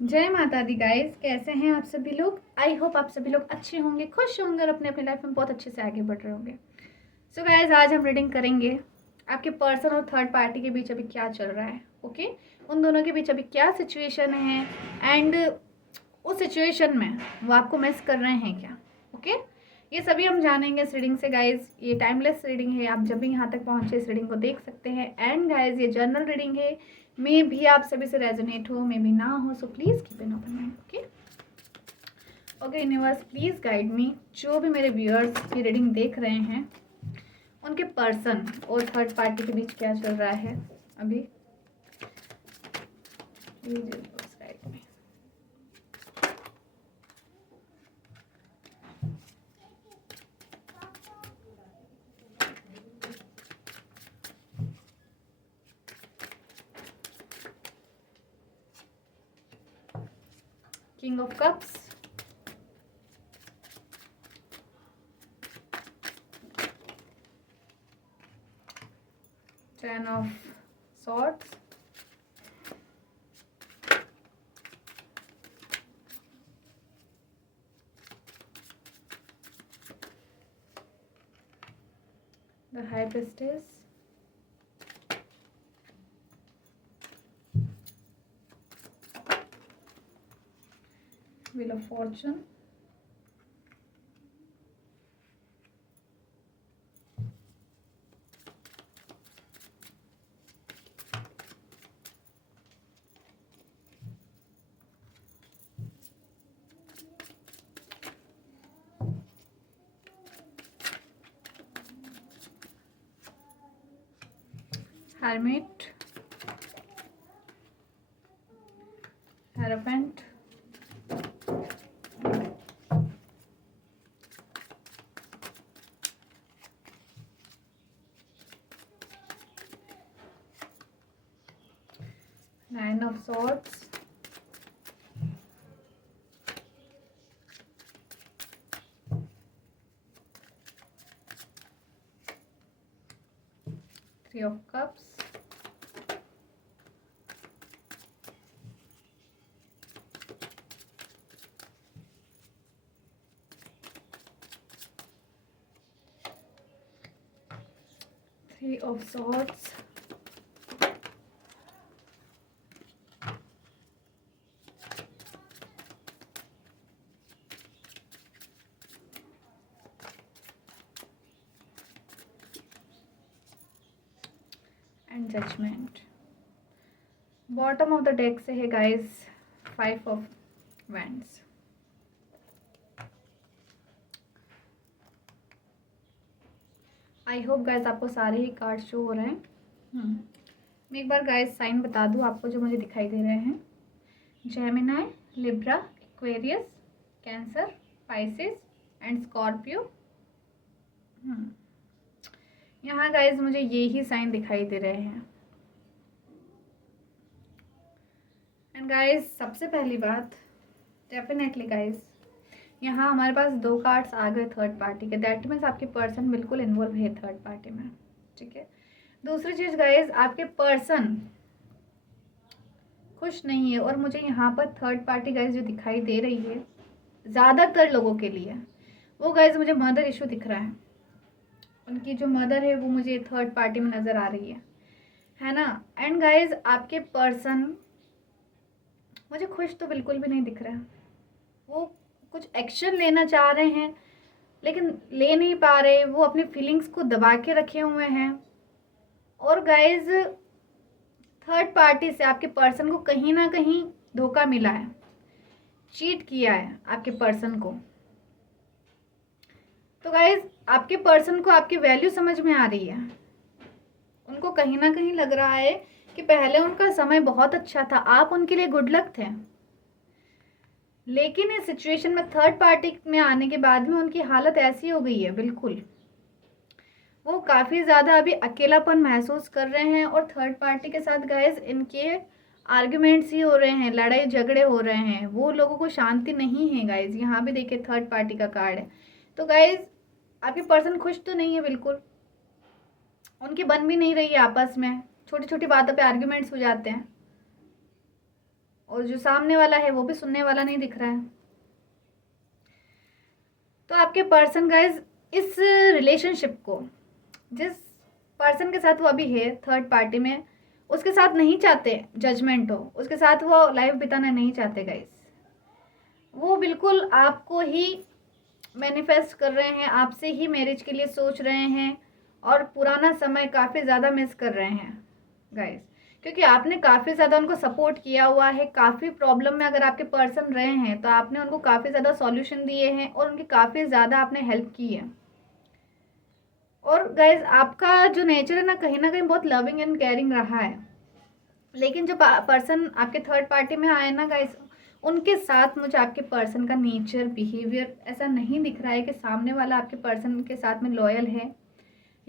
जय माता दी गाइस, कैसे हैं आप सभी लोग। आई होप आप सभी लोग अच्छे होंगे, खुश होंगे और अपने अपने लाइफ में बहुत अच्छे से आगे बढ़ रहे होंगे। सो गाइस, आज हम रीडिंग करेंगे आपके पर्सन और थर्ड पार्टी के बीच अभी क्या चल रहा है। ओके, उन दोनों के बीच अभी क्या सिचुएशन है एंड उस सिचुएशन में वो आपको मिस कर रहे हैं क्या। ओके, ये सभी हम जानेंगे इस रीडिंग से गाइज। ये टाइमलेस रीडिंग है, आप जब भी यहाँ तक पहुँचे इस रीडिंग को देख सकते हैं। एंड गाइज ये जर्नल रीडिंग है, मे भी आप सभी से रेजोनेट हो, मे भी ना हो, so please keep an open mind. Okay okay universe, please guide me. जो भी मेरे व्यूअर्स की रीडिंग देख रहे हैं उनके पर्सन और थर्ड पार्टी के बीच क्या चल रहा है अभी, guide me. King of Cups, Ten of Swords, the High Priestess, Wheel of Fortune, Hermit, Hierophant, Nine of Swords, Three of Cups, Three of Swords, and Judgment. Bottom of the deck से है guys five of wands. I hope guys आपको सारे ही card show हो रहे हैं। मैं एक बार guys sign बता दूं आपको जो मुझे दिखाई दे रहे हैं। Gemini, Libra, Aquarius, cancer, Pisces and Scorpio. यहाँ गाइस मुझे ये ही साइन दिखाई दे रहे हैं। एंड गाइस सबसे पहली बात, डेफिनेटली गाइस यहाँ हमारे पास दो कार्ड्स आ गए थर्ड पार्टी के। दैट मीन्स आपके पर्सन बिल्कुल इन्वॉल्व है थर्ड पार्टी में। ठीक है, दूसरी चीज़ गाइस, आपके पर्सन खुश नहीं है। और मुझे यहाँ पर थर्ड पार्टी गाइस जो दिखाई दे रही है ज़्यादातर लोगों के लिए, वो गाइस मुझे मदर इशू दिख रहा है। उनकी जो मदर है वो मुझे थर्ड पार्टी में नज़र आ रही है ना। एंड गाइस आपके पर्सन मुझे खुश तो बिल्कुल भी नहीं दिख रहा है। वो कुछ एक्शन लेना चाह रहे हैं लेकिन ले नहीं पा रहे, वो अपनी फीलिंग्स को दबा के रखे हुए हैं। और गाइस थर्ड पार्टी से आपके पर्सन को कहीं ना कहीं धोखा मिला है, चीट किया है आपके पर्सन को। तो गाइस आपके पर्सन को आपकी वैल्यू समझ में आ रही है। उनको कहीं ना कहीं लग रहा है कि पहले उनका समय बहुत अच्छा था, आप उनके लिए गुड लक थे। लेकिन इस सिचुएशन में थर्ड पार्टी में आने के बाद में उनकी हालत ऐसी हो गई है, बिल्कुल वो काफ़ी ज़्यादा अभी अकेलापन महसूस कर रहे हैं। और थर्ड पार्टी के साथ गाइस इनके आर्ग्यूमेंट्स ही हो रहे हैं, लड़ाई झगड़े हो रहे हैं। वो लोगों को शांति नहीं है गाइस। यहाँ भी देखिए थर्ड पार्टी का कार्ड है। तो गाइस आपके पर्सन खुश तो नहीं है बिल्कुल, उनकी बन भी नहीं रही है आपस में, छोटी छोटी बातों पे आर्ग्यूमेंट्स हो जाते हैं। और जो सामने वाला है वो भी सुनने वाला नहीं दिख रहा है। तो आपके पर्सन गाइज इस रिलेशनशिप को, जिस पर्सन के साथ वो अभी है थर्ड पार्टी में, उसके साथ नहीं चाहते जजमेंट हो, उसके साथ वो लाइफ बिताना नहीं चाहते गाइज। वो बिल्कुल आपको ही मैनिफेस्ट कर रहे हैं, आपसे ही मैरिज के लिए सोच रहे हैं और पुराना समय काफ़ी ज़्यादा मिस कर रहे हैं गाइस, क्योंकि आपने काफ़ी ज़्यादा उनको सपोर्ट किया हुआ है। काफ़ी प्रॉब्लम में अगर आपके पर्सन रहे हैं तो आपने उनको काफ़ी ज़्यादा सॉल्यूशन दिए हैं और उनकी काफ़ी ज़्यादा आपने हेल्प की है। और गाइज आपका जो नेचर है ना कहीं बहुत लविंग एंड केयरिंग रहा है, लेकिन जो पर्सन आपके थर्ड पार्टी में आए ना गाइज, उनके साथ मुझे आपके पर्सन का नेचर बिहेवियर ऐसा नहीं दिख रहा है कि सामने वाला आपके पर्सन के साथ में लॉयल है,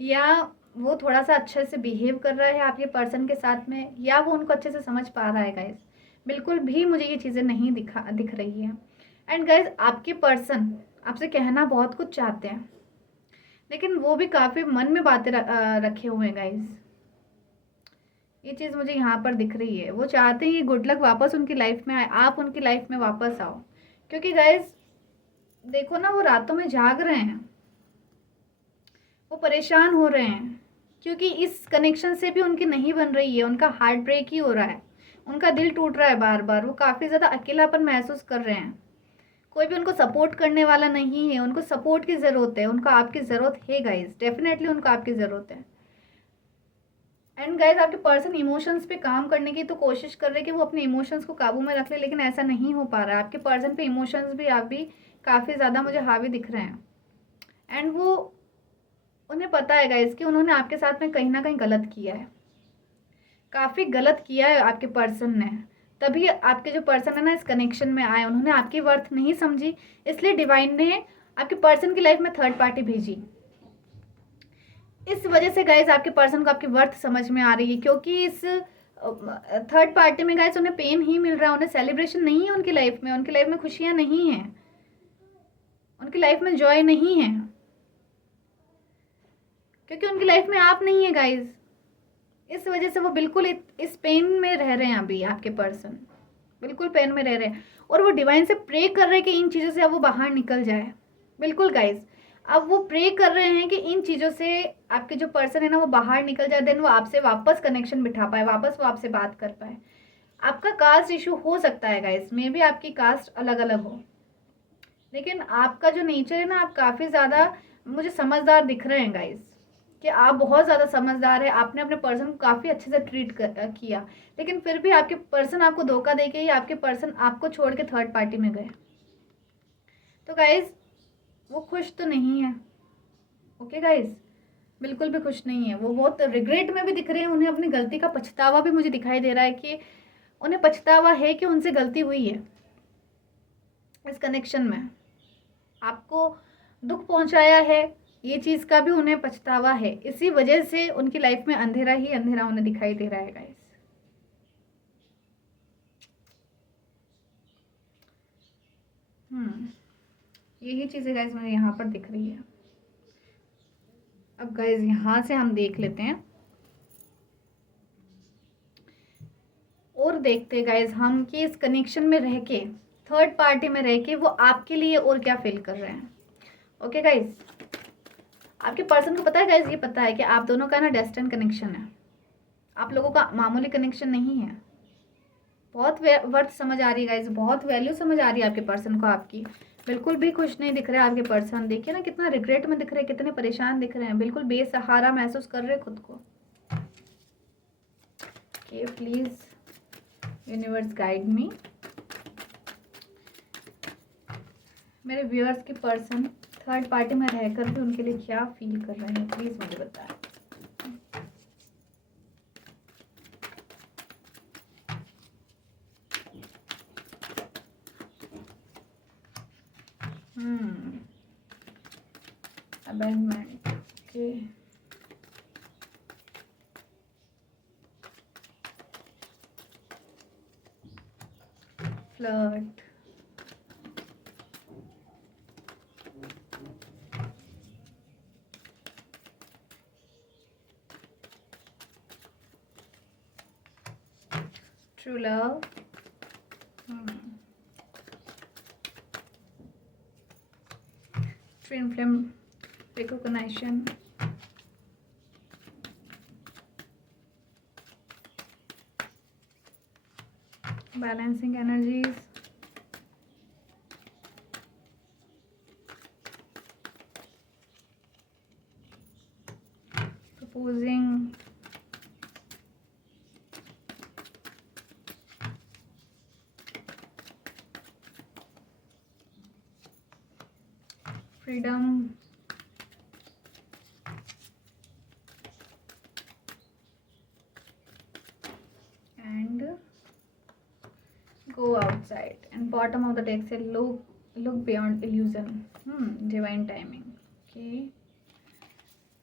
या वो थोड़ा सा अच्छे से बिहेव कर रहा है आपके पर्सन के साथ में, या वो उनको अच्छे से समझ पा रहा है गाइज। बिल्कुल भी मुझे ये चीज़ें नहीं दिख रही है। एंड गाइज आपके पर्सन आपसे कहना बहुत कुछ चाहते हैं, लेकिन वो भी काफ़ी मन में बातें रखे हुए हैं गाइज। ये चीज़ मुझे यहाँ पर दिख रही है। वो चाहते हैं ये गुड लक वापस उनकी लाइफ में आए, आप उनकी लाइफ में वापस आओ, क्योंकि गाइज देखो ना वो रातों में जाग रहे हैं, वो परेशान हो रहे हैं, क्योंकि इस कनेक्शन से भी उनकी नहीं बन रही है, उनका हार्ट ब्रेक ही हो रहा है, उनका दिल टूट रहा है बार बार, वो काफ़ी ज़्यादा अकेलापन महसूस कर रहे हैं, कोई भी उनको सपोर्ट करने वाला नहीं है, उनको सपोर्ट की ज़रूरत है, उनको आपकी ज़रूरत है गाइज, डेफिनेटली उनको आपकी ज़रूरत है। एंड गाइज आपके पर्सन इमोशंस पे काम करने की तो कोशिश कर रहे हैं कि वो अपने इमोशंस को काबू में रख ले, लेकिन ऐसा नहीं हो पा रहा है। आपके पर्सन पे इमोशंस भी आप भी काफ़ी ज़्यादा मुझे हावी दिख रहे हैं। एंड वो उन्हें पता है गाइज कि उन्होंने आपके साथ में कहीं ना कहीं गलत किया है, काफ़ी गलत किया है आपके पर्सन ने, तभी आपके जो पर्सन है ना इस कनेक्शन में आए, उन्होंने आपकी वर्थ नहीं समझी, इसलिए डिवाइन ने आपके पर्सन की लाइफ में थर्ड पार्टी भेजी। इस वजह से गाइज आपके पर्सन को आपकी वर्थ समझ में आ रही है, क्योंकि इस थर्ड पार्टी में गाइज उन्हें पेन ही मिल रहा है, उन्हें सेलिब्रेशन नहीं है उनकी लाइफ में, उनकी लाइफ में खुशियाँ नहीं हैं, उनकी लाइफ में जॉय नहीं है, क्योंकि उनकी लाइफ में आप नहीं है गाइज। इस वजह से वो बिल्कुल इस पेन में रह रहे हैं, अभी आपके पर्सन बिल्कुल पेन में रह रहे हैं, और वो डिवाइन से प्रे कर रहे हैं कि इन चीज़ों से अब वो बाहर निकल जाए। बिल्कुल गाइज अब वो प्रे कर रहे हैं कि इन चीज़ों से आपके जो पर्सन है ना वो बाहर निकल जाए, देन वो आपसे वापस कनेक्शन बिठा पाए, वापस वो आपसे बात कर पाए। आपका कास्ट इशू हो सकता है गाइज, मे भी आपकी कास्ट अलग अलग हो, लेकिन आपका जो नेचर है ना आप काफ़ी ज़्यादा मुझे समझदार दिख रहे हैं गाइज, कि आप बहुत ज़्यादा समझदार है, आपने अपने पर्सन को काफ़ी अच्छे से ट्रीट किया, लेकिन फिर भी आपके पर्सन आपको धोखा दे के ही आपके पर्सन आपको छोड़ के थर्ड पार्टी में गए। तो गाइज वो खुश तो नहीं है, ओके गाइज, बिल्कुल भी खुश नहीं है। वो बहुत रिग्रेट में भी दिख रहे हैं, उन्हें अपनी गलती का पछतावा भी मुझे दिखाई दे रहा है कि उन्हें पछतावा है कि उनसे गलती हुई है, इस कनेक्शन में आपको दुख पहुंचाया है, ये चीज़ का भी उन्हें पछतावा है, इसी वजह से उनकी लाइफ में अंधेरा ही अंधेरा उन्हें दिखाई दे रहा है गाइस। यही चीज़ें गाइस मुझे यहाँ पर दिख रही है। अब गाइस यहाँ से हम देख लेते हैं और देखते गाइस हम कि इस कनेक्शन में रह के, थर्ड पार्टी में रह के वो आपके लिए और क्या फील कर रहे हैं। ओके गाइस, आपके पर्सन को पता है गाइस, ये पता है कि आप दोनों का ना डेस्टिन कनेक्शन है, आप लोगों का मामूली कनेक्शन नहीं है। बहुत वर्थ समझ आ रही है गाइस, बहुत वैल्यू समझ आ रही है आपके पर्सन को आपकी। बिल्कुल भी खुश नहीं दिख रहे आपके पर्सन, देखिए ना कितना रिग्रेट में दिख रहे हैं, कितने परेशान दिख रहे हैं, बिल्कुल बेसहारा महसूस कर रहे हैं खुद को। Okay please universe guide me, मेरे व्यूअर्स के पर्सन थर्ड पार्टी में रहकर भी उनके लिए क्या फील कर रहे हैं, प्लीज मुझे बताएं। Abandonment, okay, flirt, true love, twin flame recognition, balancing energies, proposing, freedom, and go outside. And bottom of the text said look beyond illusion. Divine timing. Okay.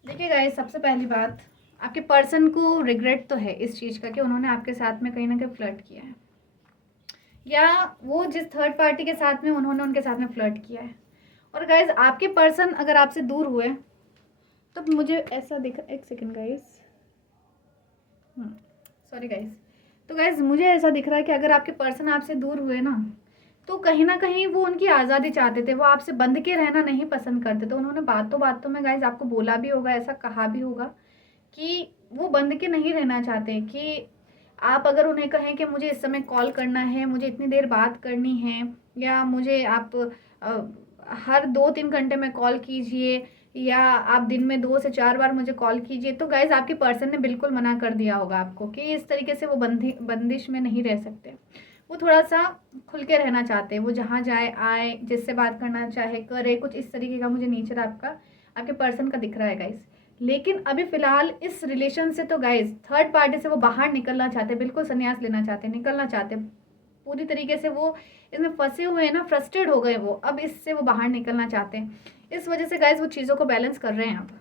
देखिए गाइस, सबसे पहली बात, आपके पर्सन को रिग्रेट तो है इस चीज़ का कि उन्होंने आपके साथ में कहीं ना कहीं फ्लर्ट किया है, या वो जिस थर्ड पार्टी के साथ में उन्होंने उनके साथ में फ्लर्ट किया है। और गाइस, आपके पर्सन अगर आपसे दूर हुए तो मुझे ऐसा दिख, एक सेकेंड गाइस, सॉरी गाइस, तो गाइस मुझे ऐसा दिख रहा है कि अगर आपके पर्सन आपसे दूर हुए ना, तो कहीं ना कहीं वो उनकी आज़ादी चाहते थे, वो आपसे बंध के रहना नहीं पसंद करते। तो उन्होंने बातों में गाइस आपको बोला भी होगा, ऐसा कहा भी होगा कि वो बंध के नहीं रहना चाहते, कि आप अगर उन्हें कहें कि मुझे इस समय कॉल करना है, मुझे इतनी देर बात करनी है, या मुझे आप हर 2-3 घंटे में कॉल कीजिए, या आप दिन में 2 से 4 बार मुझे कॉल कीजिए, तो गाइज आपके पर्सन ने बिल्कुल मना कर दिया होगा आपको कि इस तरीके से वो बंदिश में नहीं रह सकते। वो थोड़ा सा खुल के रहना चाहते हैं, वो जहाँ जाए आए, जिससे बात करना चाहे करे, कुछ इस तरीके का मुझे नेचर आपके पर्सन का दिख रहा है गाइज। लेकिन अभी फ़िलहाल इस रिलेशन से तो गाइज थर्ड पार्टी से वो बाहर निकलना चाहते, बिल्कुल संन्यास लेना चाहते, निकलना चाहते, पूरी तरीके से वो इसमें फंसे हुए हैं ना, फ्रस्ट्रेट हो गए वो, अब इससे वो बाहर निकलना चाहते हैं। इस वजह से गाइज वो चीज़ों को बैलेंस कर रहे हैं। अब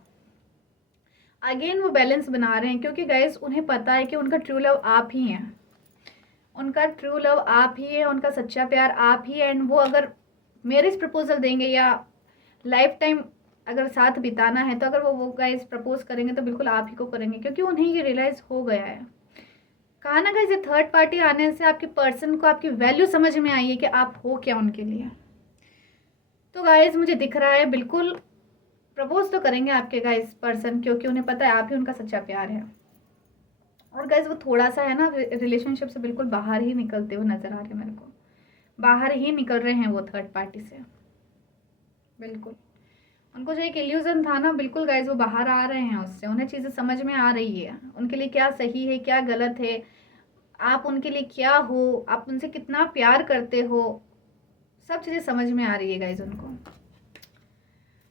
अगेन वो बैलेंस बना रहे हैं, क्योंकि गाइज उन्हें पता है कि उनका ट्रू लव आप ही हैं, उनका ट्रू लव आप ही है, उनका सच्चा प्यार आप ही है। एंड वो अगर मैरिज प्रपोजल देंगे या लाइफ टाइम अगर साथ बिताना है, तो अगर वो गाइज प्रपोज करेंगे तो बिल्कुल आप ही को करेंगे, क्योंकि उन्हें ये रियलाइज़ हो गया है। कहा ना गाइज, ये थर्ड पार्टी आने से आपके पर्सन को आपकी वैल्यू समझ में आई है कि आप हो क्या उनके लिए। तो गाइज मुझे दिख रहा है बिल्कुल प्रपोज तो करेंगे आपके गाइज पर्सन, क्योंकि उन्हें पता है आप ही उनका सच्चा प्यार है। और गाइज वो थोड़ा सा है ना रिलेशनशिप से बिल्कुल बाहर ही निकलते हुए नजर आ रहे हैं मेरे को, बाहर ही निकल रहे हैं वो थर्ड पार्टी से। बिल्कुल उनको जो एक इल्यूजन था ना, बिल्कुल गाइज वो बाहर आ रहे हैं उससे, उन्हें चीज़ें समझ में आ रही है उनके लिए क्या सही है क्या गलत है, आप उनके लिए क्या हो, आप उनसे कितना प्यार करते हो, सब चीज़ें समझ में आ रही है गाइज उनको।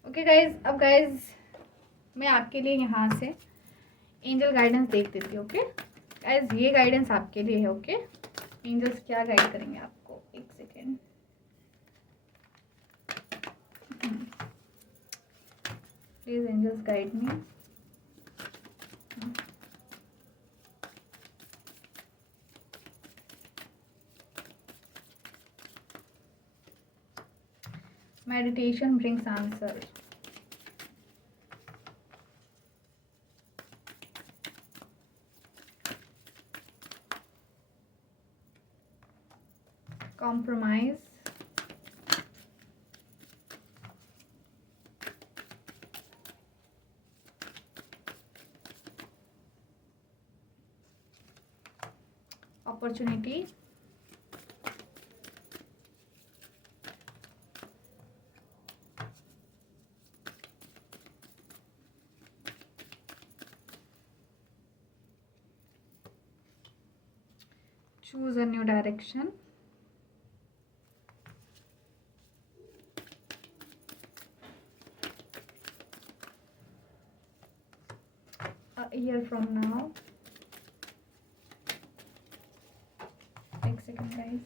ओके गाइज, अब गाइज मैं आपके लिए यहाँ से एंजल गाइडेंस देख देती हूँ। ओके गाइज, ये गाइडेंस आपके लिए है। ओके एंजल्स क्या गाइड करेंगे आपको, एक second. Please angels guide me. Meditation brings answer. Compromise. Opportunity. Choose a new direction. A year from now. Take a second, guys.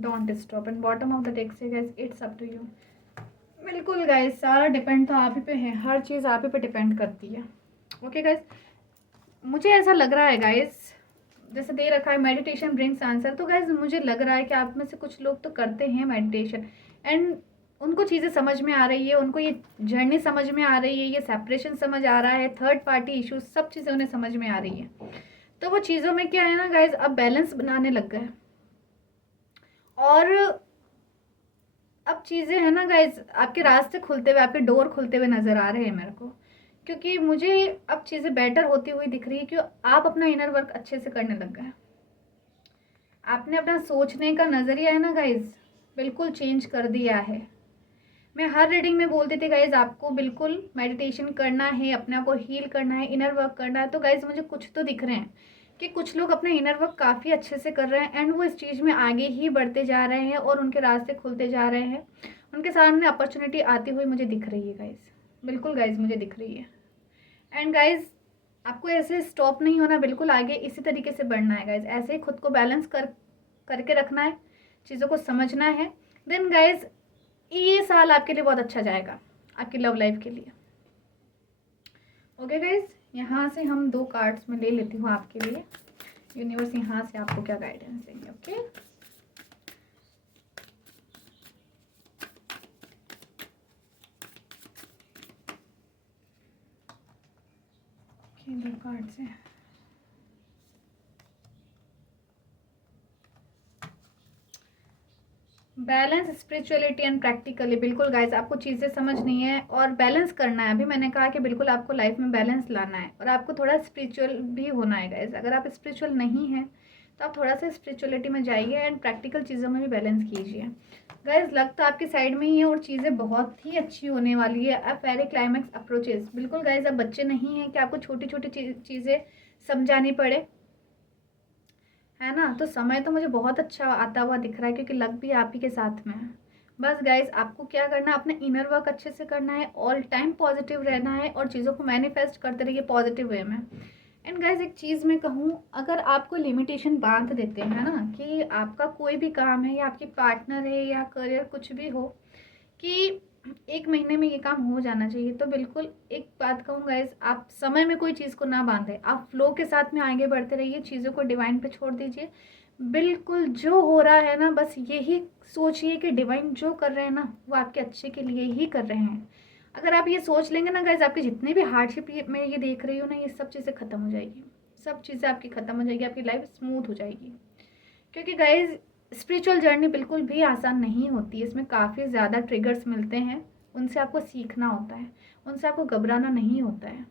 Don't stop. And bottom of the text है guys, it's up to you. बिल्कुल guys, सारा depend तो आप ही पे है, हर चीज़ आप ही पे depend करती है। ओके गाइस, मुझे ऐसा लग रहा है गाइस, जैसे दे रखा है मेडिटेशन ब्रिंग्स आंसर, तो गाइस मुझे लग रहा है कि आप में से कुछ लोग तो करते हैं मेडिटेशन, एंड उनको चीज़ें समझ में आ रही है, उनको ये जर्नी समझ में आ रही है, ये सेपरेशन समझ आ रहा है, थर्ड पार्टी इश्यूज, सब चीज़ें उन्हें समझ में आ रही है। तो वो चीज़ों में क्या है ना गाइज, अब बैलेंस बनाने लग गए। और अब चीज़ें है ना गाइज, आपके रास्ते खुलते हुए, आपके डोर खुलते हुए नज़र आ रहे हैं मेरे को, क्योंकि मुझे अब चीज़ें बेटर होती हुई दिख रही है, क्यों आप अपना इनर वर्क अच्छे से करने लग गए। आपने अपना सोचने का नज़रिया है ना गाइज बिल्कुल चेंज कर दिया है। मैं हर रीडिंग में बोलती थी गाइज आपको बिल्कुल मेडिटेशन करना है, अपने आप को हील करना है, इनर वर्क करना है। तो गाइज मुझे कुछ तो दिख रहे हैं कि कुछ लोग अपना इनर वर्क काफ़ी अच्छे से कर रहे हैं एंड वो इस चीज़ में आगे ही बढ़ते जा रहे हैं और उनके रास्ते खुलते जा रहे हैं, उनके सामने अपॉर्चुनिटी आती हुई मुझे दिख रही है गाइज, बिल्कुल गाइज मुझे दिख रही है। एंड गाइज आपको ऐसे स्टॉप नहीं होना, बिल्कुल आगे इसी तरीके से बढ़ना है गाइज, ऐसे ही खुद को बैलेंस करके रखना है, चीज़ों को समझना है। देन गाइज ये साल आपके लिए बहुत अच्छा जाएगा, आपकी लव लाइफ के लिए। ओके गाइज, यहाँ से हम 2 कार्ड्स में ले लेती हूँ आपके लिए, यूनिवर्स यहाँ से आपको क्या गाइडेंस देंगे। ओके ओके 2 कार्ड्स हैं। Balance, spirituality and practically. बिल्कुल गाइज आपको चीज़ें समझनी है और बैलेंस करना है। अभी मैंने कहा कि बिल्कुल आपको लाइफ में बैलेंस लाना है और आपको थोड़ा स्पिरिचुअल भी होना है गाइज। अगर आप स्पिरिचुअल नहीं हैं तो आप थोड़ा सा स्पिरिचुअलिटी में जाइए एंड प्रैक्टिकल चीज़ों में भी बैलेंस कीजिए। गाइज लग तो आपकी साइड में ही है और चीज़ें बहुत ही अच्छी होने वाली है। अब फेरी क्लाइमैक्स अप्रोचेस। बिल्कुल गाइज अब बच्चे नहीं हैं कि आपको छोटी छोटी चीज़ें समझानी पड़े, है ना। तो समय तो मुझे बहुत अच्छा आता हुआ दिख रहा है क्योंकि लक भी आप ही के साथ में है। बस गाइज आपको क्या करना है, अपना इनर वर्क अच्छे से करना है, ऑल टाइम पॉजिटिव रहना है और चीज़ों को मैनिफेस्ट करते रहिए पॉजिटिव वे में। एंड गाइज एक चीज़ मैं कहूँ, अगर आपको लिमिटेशन बांध देते हैं ना कि आपका कोई भी काम है या आपकी पार्टनर है या करियर कुछ भी हो कि 1 महीने में ये काम हो जाना चाहिए, तो बिल्कुल एक बात कहूँ गाइज, आप समय में कोई चीज़ को ना बांधें, आप फ्लो के साथ में आगे बढ़ते रहिए, चीज़ों को डिवाइन पे छोड़ दीजिए। बिल्कुल जो हो रहा है ना, बस यही सोचिए कि डिवाइन जो कर रहे हैं ना वो आपके अच्छे के लिए ही कर रहे हैं। अगर आप ये सोच लेंगे ना गाइज, आपकी जितनी भी हार्डशिप मैं ये देख रही हूँ ना, ये सब चीज़ें खत्म हो जाएगी, सब चीज़ें आपकी खत्म हो जाएगी, आपकी लाइफ स्मूथ हो जाएगी। क्योंकि गाइज स्पिरिचुअल जर्नी बिल्कुल भी आसान नहीं होती है, इसमें काफ़ी ज़्यादा ट्रिगर्स मिलते हैं, उनसे आपको सीखना होता है, उनसे आपको घबराना नहीं होता है,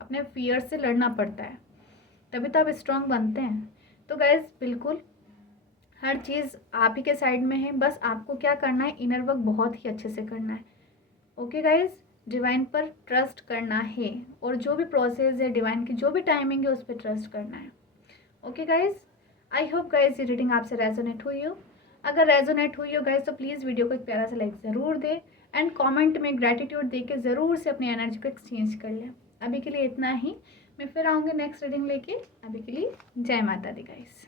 अपने फियर से लड़ना पड़ता है, तभी तो आप स्ट्रांग बनते हैं। तो गाइज बिल्कुल हर चीज़ आप ही के साइड में है, बस आपको क्या करना है, इनर वर्क बहुत ही अच्छे से करना है। ओके गाइज, डिवाइन पर ट्रस्ट करना है और जो भी प्रोसेस है डिवाइन की, जो भी टाइमिंग है उस पर ट्रस्ट करना है। Okay guys, I hope guys ये रीडिंग आपसे रेजोनेट हुई हो। अगर रेजोनेट हुई हो गाइज तो प्लीज़ वीडियो को एक प्यारा सा लाइक ज़रूर दे एंड कमेंट में ग्रैटिट्यूड दे के ज़रूर से अपनी एनर्जी को एक्सचेंज कर लें। अभी के लिए इतना ही, मैं फिर आऊँगी नेक्स्ट रीडिंग लेके। अभी के लिए जय माता दी गाइज।